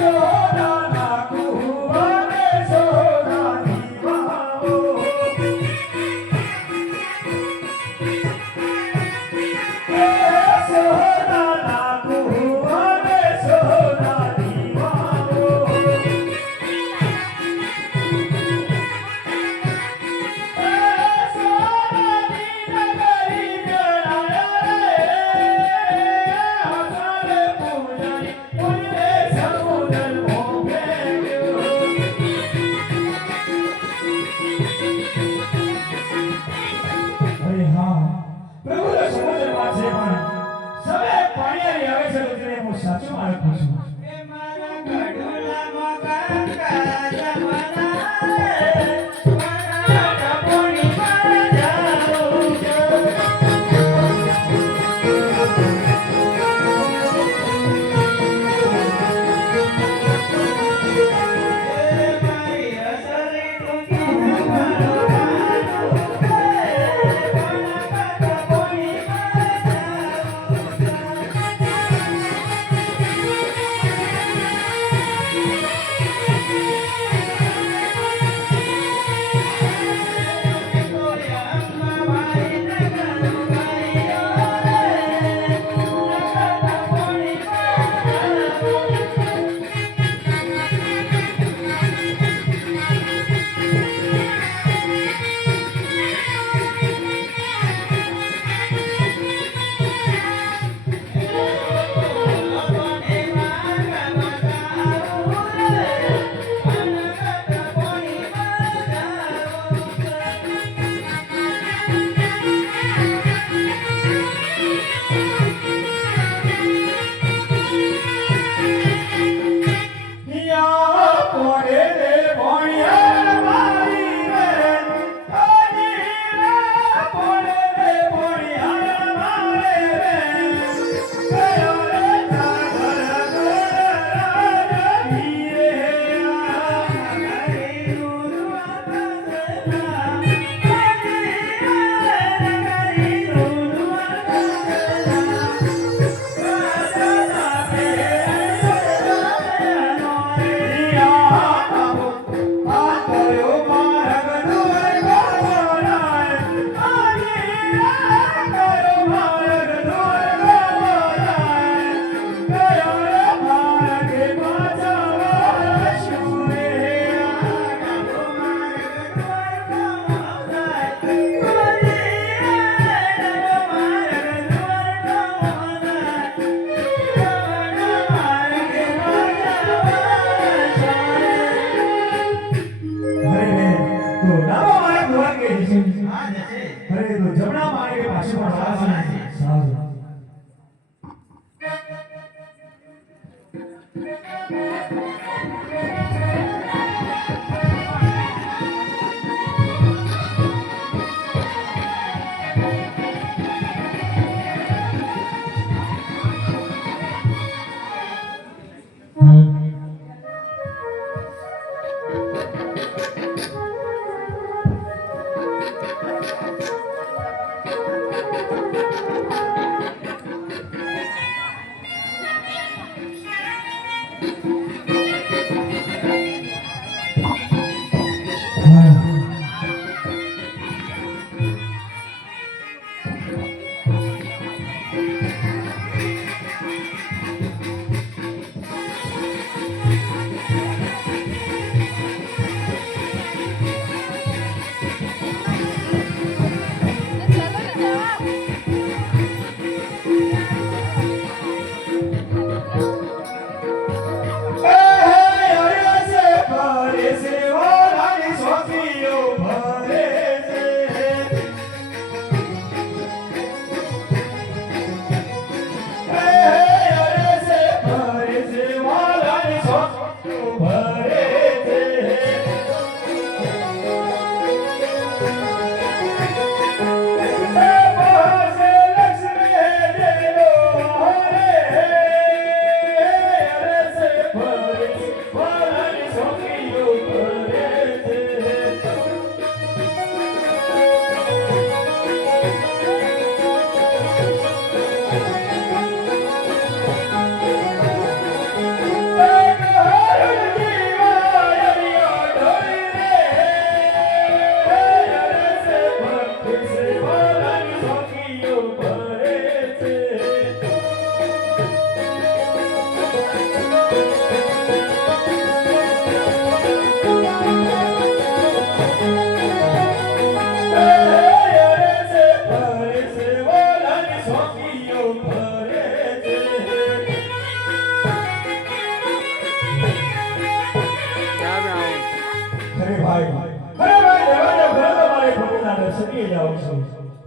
અરે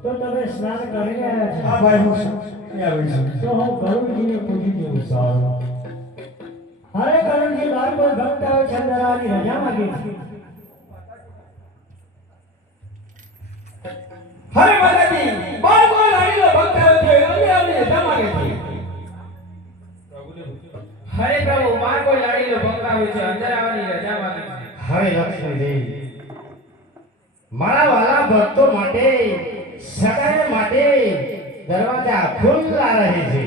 તો તમે સ્નાન કરીને આવ્યા છો? હા ભાઈ હું અહીં આવી છું. તો હું કરુણજીને પૂછી જોઉં સારું. અરે કરુણજી બાર કોઈ ભક્ત આવે છે અંદર રજા માંગે છે હરે લાડીનો છે, અંદર આવવાની રજા માંગી છે. હવે લક્ષ્મીજી મારા વાલા ભક્તો માટે સગાઈ માટે દરવાજા ખુલ્લા રહે છે.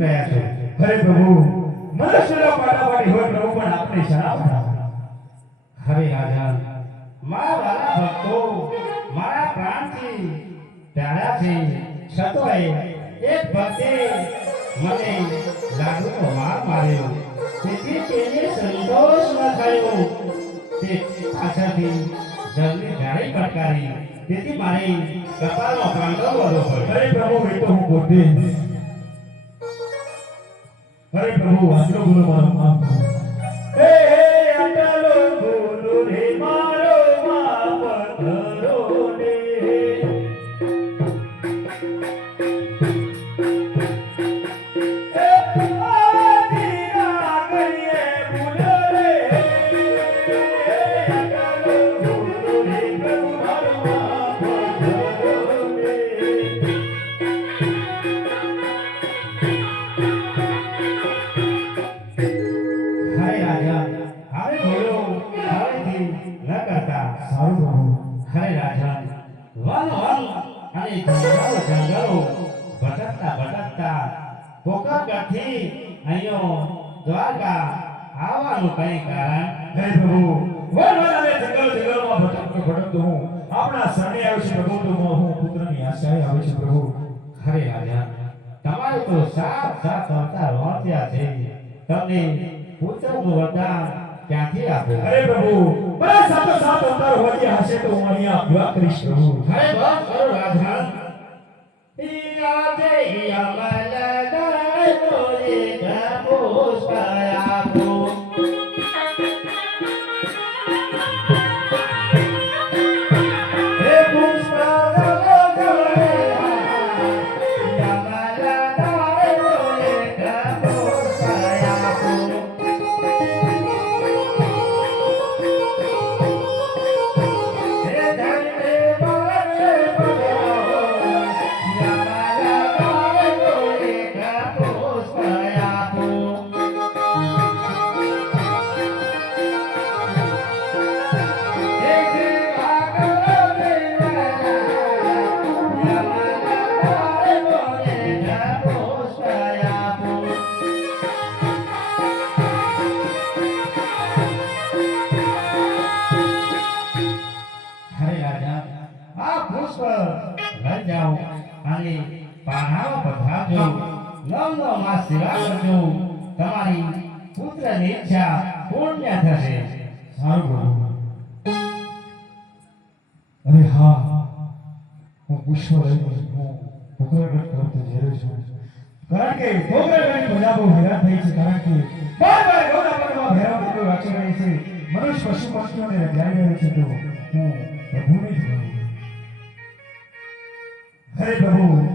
રહ્યા છો. હરે પ્રભુ મનુષ્યનો પાટાવાળી હોય પ્રભુ, પણ આપણે ભણાવો. હરે રાજા મા વાલા ભક્તો, મારા પ્રાણથી પ્યારા છે છતોય એક ભક્તે મને લાડુનો માર માર્યો. તેથી તેને સંતોષ ન થયો. તે પાછળથી જળની ધારી પડકારી તેથી મારે કપાળનો કાંટો વધો પડ્યો પ્રભુ, એ તો હું પોતે હરે પ્રભુ વાંચો ગુરુ મારો માફ કરો. હરે વલ વન અને જંગલો જંગલો ભટકતા ભટકતા. કોકરગઢથી અહીંયો દ્વારકા આવવાનું કઈ કારણ હે પ્રભુ વલ વલ અને જંગલ જંગલમાં ભટકતો ભટકતો હું. આપણા શરણે આવે છે પ્રભુ, તો હું પુત્રની આશાએ આવે છે પ્રભુ. ખરે રાજા, તમારે તો સાત સાત અવતાર વાંચ્યા છે. તમને પુત્રનું વરદાન ક્યાંથી આપો અરે પ્રભુ મારા સાતો સાત અવતાર હોવાથી હશે તો હું અહીંયા વિવાહ કરીશ પ્રભુ હરે બસ કરો રાજા યાદે યમલ દળો એક પુષ્પ આપો હે અને પાનાઓ પધરાવજો નવમાં સેવા કરજો. તમારી પુત્રની ઈચ્છા પૂર્ણ થશે. સારું બોલો. અરે હા, હું પુષ્પ લઈને હું ભૂગર્ભ તરફ જઈ છું. કારણ કે ભૂગર્ભની પ્રજા બહુ હેરાન થઈ છે. કારણ કે બાર બાર ગૌરા પર્વમાં ભૈરવ કેટલો વાંચી રહી છે. મનુષ્ય પશુ પક્ષીઓને રંગાઈ રહ્યો છે તો હું પ્રભુને જ પ્રભુ.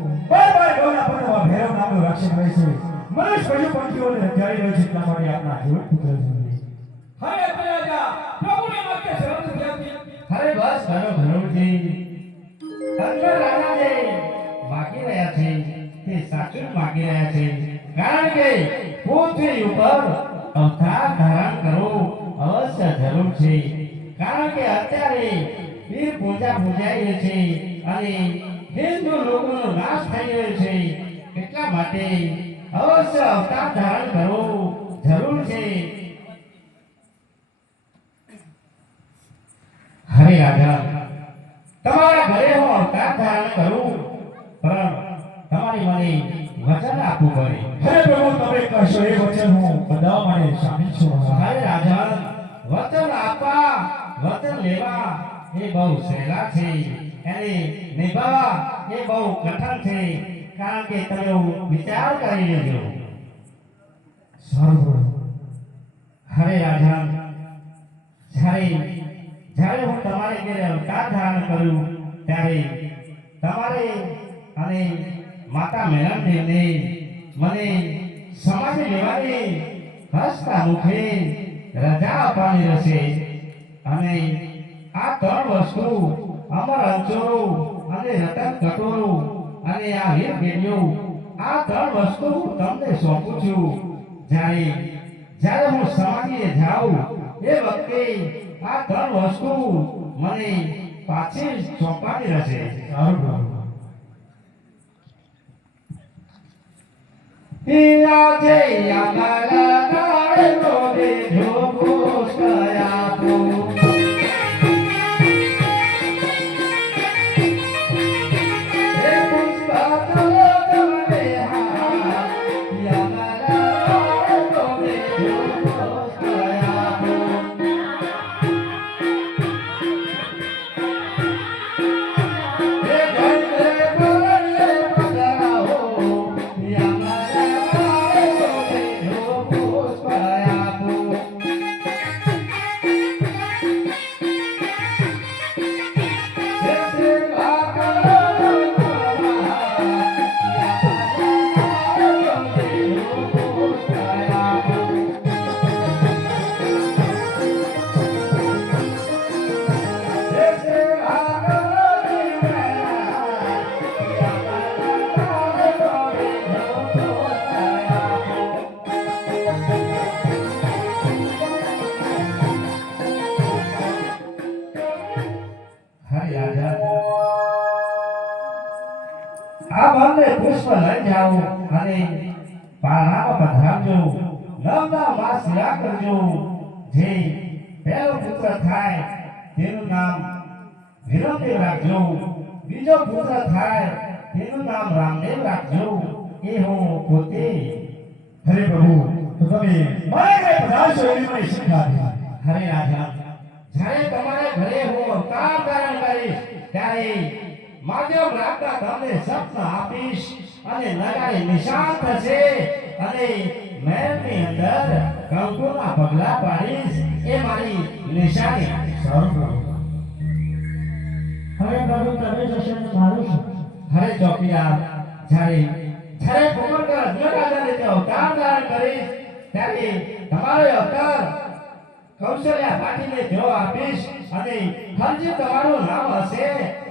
સાચું માગી રહ્યા છે. કારણ કે પૃથ્વી ઉપર અવતાર અવશ્ય જરૂર છે. કારણ કે અત્યારે પૂજાઈ છે અને હિન્દુ લોકોનો નાશ થઈ રહ્યો છે. એટલા માટે અવશ્ય અવતાર ધારણ કરવો જરૂર છે. હરે રાજા તમારા ઘરે હું અવતાર ધારણ કરું, પણ તમારી મને વચન આપવું પડે. હે પ્રભુ, તમે કહેશો, એ વચન હું બધા માટે સામેલ છું. હરે રાજા વચન આપવા, વચન લેવા એ બહુ સહેલા છે. એને નિભાવવા એ બહુ કઠણ છે, કારણ કે તમે વિચાર કરી લેજો. સારું પ્રભુ હરે રાજા જ્યારે જ્યારે હું તમારે ઘરે અવતાર ધારણ કરું, ત્યારે તમારે અને માતા મેલમદેવને મને સમાજ લેવાની હસતા મુખે રજા આપવાની રહેશે. અને આ ત્રણ વસ્તુ અમર અંચોરો જાઉં એ વખતે આ ત્રણ પાછી સોંપવાની રહેશે. સારું આજે વિરમદેવ રાખજો. બીજો પુત્ર થાય, તેનું નામ રામદેવ રાખજો. એ હું પોતે. હરે પ્રભુ, તો તમે મારે એવી મને શીખા હરે રાજા જ્યારે તમારે ઘરે હું અવતાર ધારણ કરીશ, ત્યારે માધ્યમ રાખતા તમને સપ્ન આપીશ અને નગારી નિશાન થશે અને મહેલની અંદર કંકુના પગલા પાડીશ. એ મારી નિશાની. સારું. તમે જશો મારું શું? હરે ચોકીદાર જ્યારે જ્યારે ભગવાન અજ્ઞાતાને તે અવતાર ધારણ કરીશ ત્યારે તમારો એ અવતાર કૌશલ્યા પાટીને જો આપીશ અને હરજી તમારું નામ હશે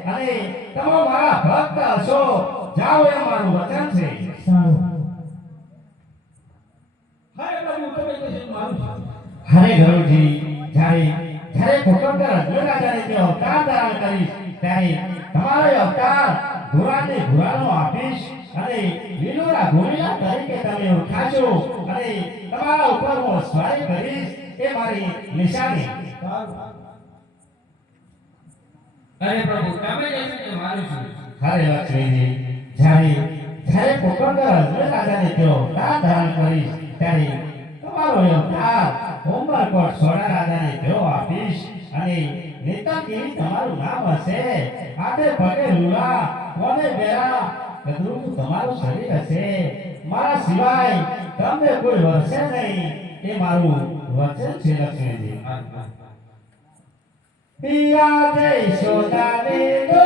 અને તમે મારા ભક્ત હશો. જાઓ એ મારું વચન છે. હરે છે. જ્યારે જ્યારે ભગવાન અજ્ઞાતાને તે અવતાર ધારણ કરીશ ત્યારે તમારો અવતાર ઘોડાને ઘોડાનો આપીશ અને લીલોરા ઘોડીલા તરીકે તમે ઉઠાશો. અને તમારા ઉપર હું સ્વારી કરીશ એ મારી નિશાની. અરે પ્રભુ તમે કહેશો કે મારું છું. હરે લક્ષ્મીજી જ્યારે જ્યારે હજરત રાજાને તેઓ અવતાર ધારણ કરીશ ત્યારે તમારો અવતાર પર સોડા રાજાને તેઓ આપીશ અને નેતાગીરી તમારું નામ હશે? હાથે પગે લુલા કોને બેરા? ગદરું તમારું શરીર હશે. મારા સિવાય તમને કોઈ વરસે નહીં. એ મારું વચન છે લક્ષ્મીજી. પિયા જય સોદાને દોકાર